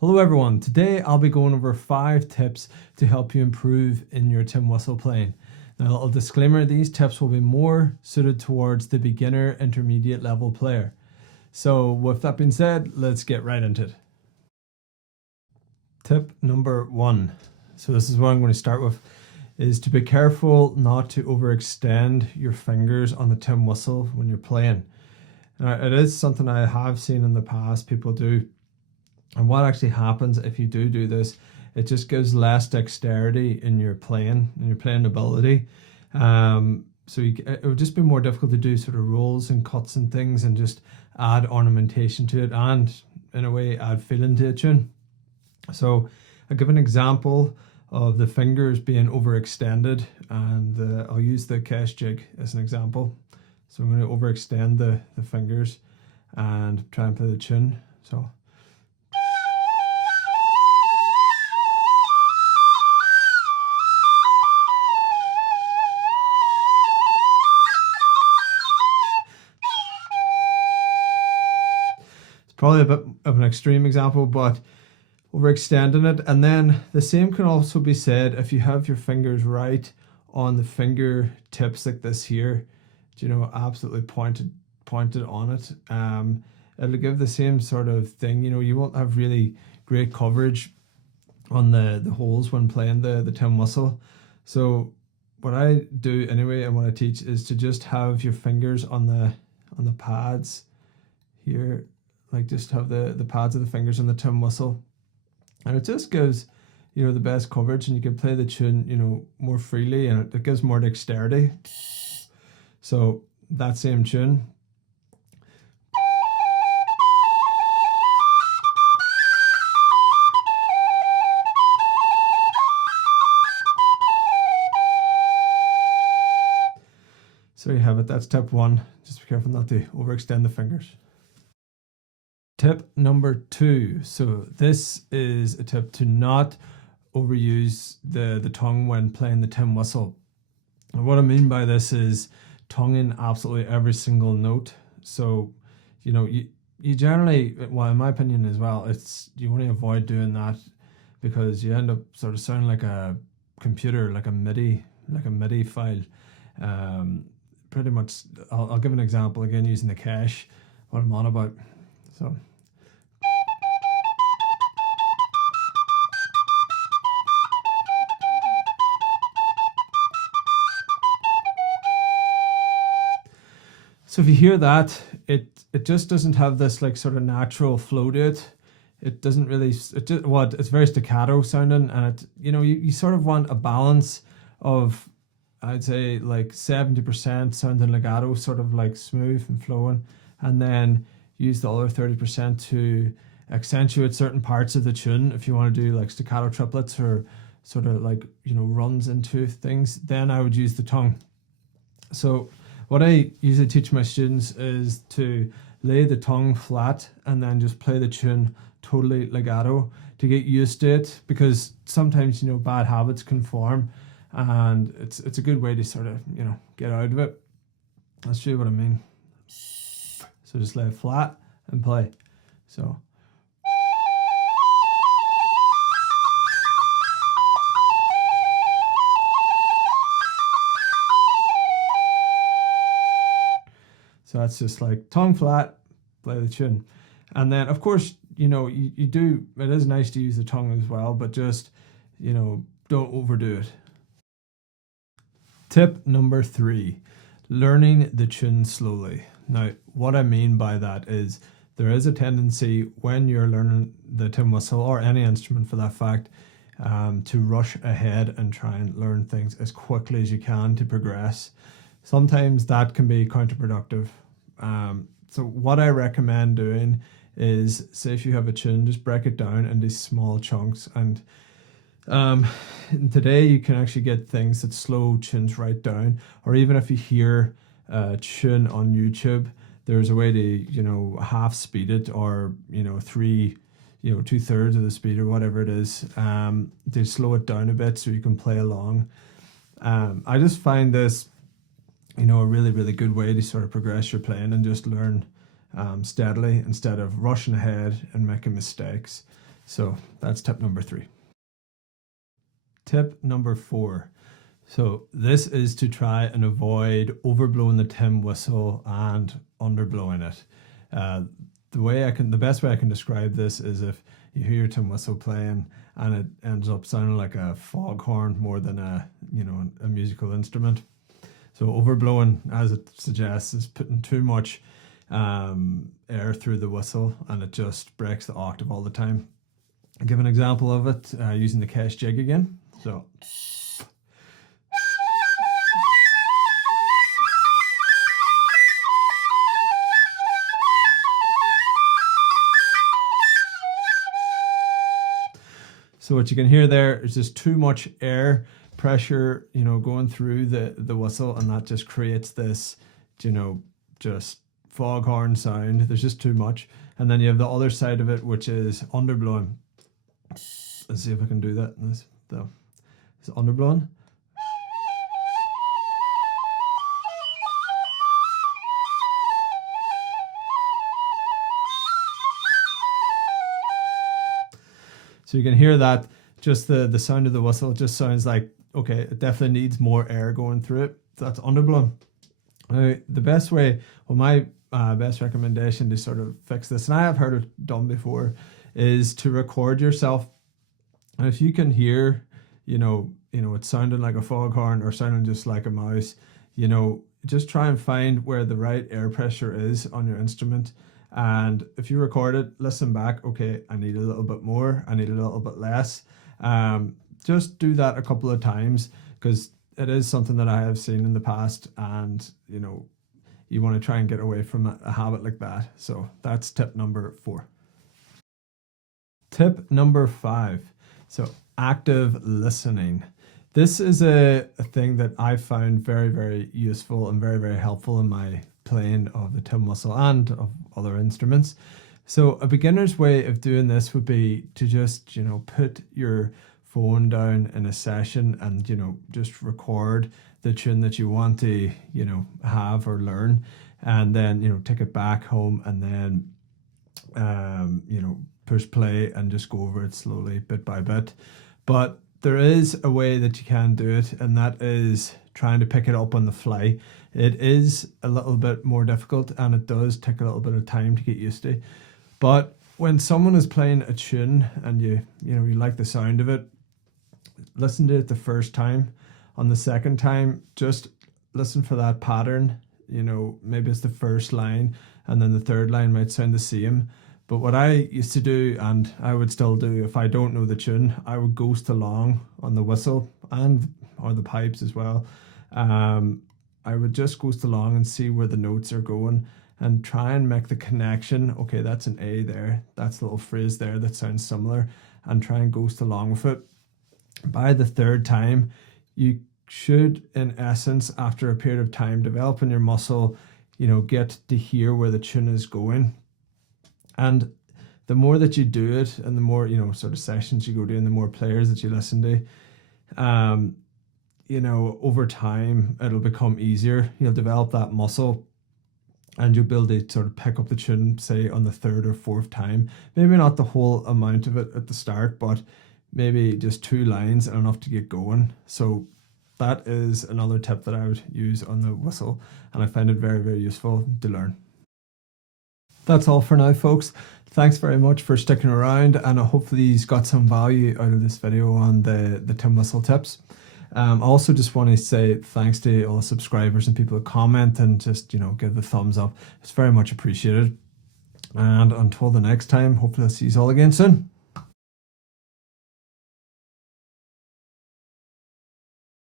Hello everyone, today I'll be going over 5 tips to help you improve in your tin whistle playing. Now a little disclaimer, these tips will be more suited towards the beginner intermediate level player. So with that being said, let's get right into it. Tip number 1, so this is what I'm going to start with, is to be careful not to overextend your fingers on the tin whistle when you're playing. Now it is something I have seen in the past people do. And what actually happens if you do this, it just gives less dexterity in your playing ability. It would just be more difficult to do sort of rolls and cuts and things and just add ornamentation to it and in a way add feeling to a tune. So I'll give an example of the fingers being overextended, and I'll use the cash jig as an example. So I'm going to overextend the fingers and try and play the tune. So probably a bit of an extreme example, but overextending it. And then the same can also be said if you have your fingers right on the finger tips like this here, absolutely pointed on it. It'll give the same sort of thing. You won't have really great coverage on the holes when playing the tin whistle. So what I do anyway and what I teach is to just have your fingers on the pads here, like just have the pads of the fingers on the tin whistle, and it just gives the best coverage, and you can play the tune more freely, and it gives more dexterity. So that same tune, so you have it. That's tip 1. Just be careful not to overextend the fingers. Tip number 2. So this is a tip to not overuse the tongue when playing the tin whistle. And what I mean by this is tonguing absolutely every single note. So, you generally, well, in my opinion as well, you want to avoid doing that because you end up sort of sounding like a computer, like a MIDI file. Pretty much, I'll give an example again using the cash, what I'm on about. So if you hear that, it just doesn't have this like sort of natural flow to it. It doesn't really, it's very staccato sounding, and you sort of want a balance of, I'd say like 70% sounding legato, sort of like smooth and flowing, and then use the other 30% to accentuate certain parts of the tune. If you want to do like staccato triplets or sort of like runs into things, then I would use the tongue. So what I usually teach my students is to lay the tongue flat and then just play the tune totally legato to get used to it, because sometimes bad habits can form, and it's a good way to sort of get out of it. I'll show you what I mean. So just lay it flat and play. So that's just like tongue flat, play the tune. And then of course, it is nice to use the tongue as well, but just, don't overdo it. Tip number 3, learning the tune slowly. Now, what I mean by that is there is a tendency when you're learning the tin whistle, or any instrument for that fact, to rush ahead and try and learn things as quickly as you can to progress. Sometimes that can be counterproductive. So what I recommend doing is, say if you have a tune, just break it down into small chunks. And today you can actually get things that slow tunes right down, or even if you hear a tune on YouTube, there's a way to half speed it, or 2/3 of the speed, or whatever it is, to slow it down a bit so you can play along. I just find this a really, really good way to sort of progress your playing and just learn steadily instead of rushing ahead and making mistakes. So that's tip number 3. Tip number 4. So this is to try and avoid overblowing the tin whistle and underblowing it. The best way I can describe this is if you hear your tin whistle playing and it ends up sounding like a foghorn more than a musical instrument. So overblowing, as it suggests, is putting too much air through the whistle and it just breaks the octave all the time. I'll give an example of it using the Kesh jig again. So. So what you can hear there is just too much air pressure, going through the whistle, and that just creates this, just foghorn sound. There's just too much. And then you have the other side of it, which is underblowing. Let's see if I can do that. It's underblowing. So you can hear that, just the sound of the whistle just sounds like, okay, it definitely needs more air going through it. That's underblown. Now, the best way, my best recommendation to sort of fix this, and I have heard it done before, is to record yourself. And if you can hear, it sounding like a foghorn or sounding just like a mouse, just try and find where the right air pressure is on your instrument. And if you record it, listen back, okay, I need a little bit more, I need a little bit less. Just do that a couple of times, because it is something that I have seen in the past, and you want to try and get away from a habit like that. So that's tip number 4. Tip number 5. So active listening. This is a thing that I found very, very useful and very, very helpful in my playing of the tin whistle and of other instruments. So a beginner's way of doing this would be to just, put your phone down in a session and, just record the tune that you want to, have or learn, and then, take it back home and then, push play and just go over it slowly, bit by bit. But there is a way that you can do it, and that is trying to pick it up on the fly. It is a little bit more difficult, and it does take a little bit of time to get used to. But when someone is playing a tune and you like the sound of it, listen to it the first time. On the second time, just listen for that pattern. Maybe it's the first line and then the third line might sound the same. But what I used to do, and I would still do if I don't know the tune, I would ghost along on the whistle or the pipes as well. I would just ghost along and see where the notes are going and try and make the connection. Okay, that's an A there. That's a little phrase there that sounds similar, and try and ghost along with it. By the third time, you should, in essence, after a period of time, developing your muscle, get to hear where the tune is going. And the more that you do it, and the more, sort of sessions you go to, and the more players that you listen to, over time, it'll become easier. You'll develop that muscle, and you'll be able to sort of pick up the tune, say, on the third or fourth time. Maybe not the whole amount of it at the start, but maybe just 2 lines and enough to get going. So that is another tip that I would use on the whistle, and I find it very, very useful to learn. That's all for now, folks. Thanks very much for sticking around, and hopefully you've got some value out of this video on the tin whistle tips. I also just want to say thanks to all the subscribers and people who comment and just, give the thumbs up. It's very much appreciated. And until the next time, hopefully I'll see you all again soon.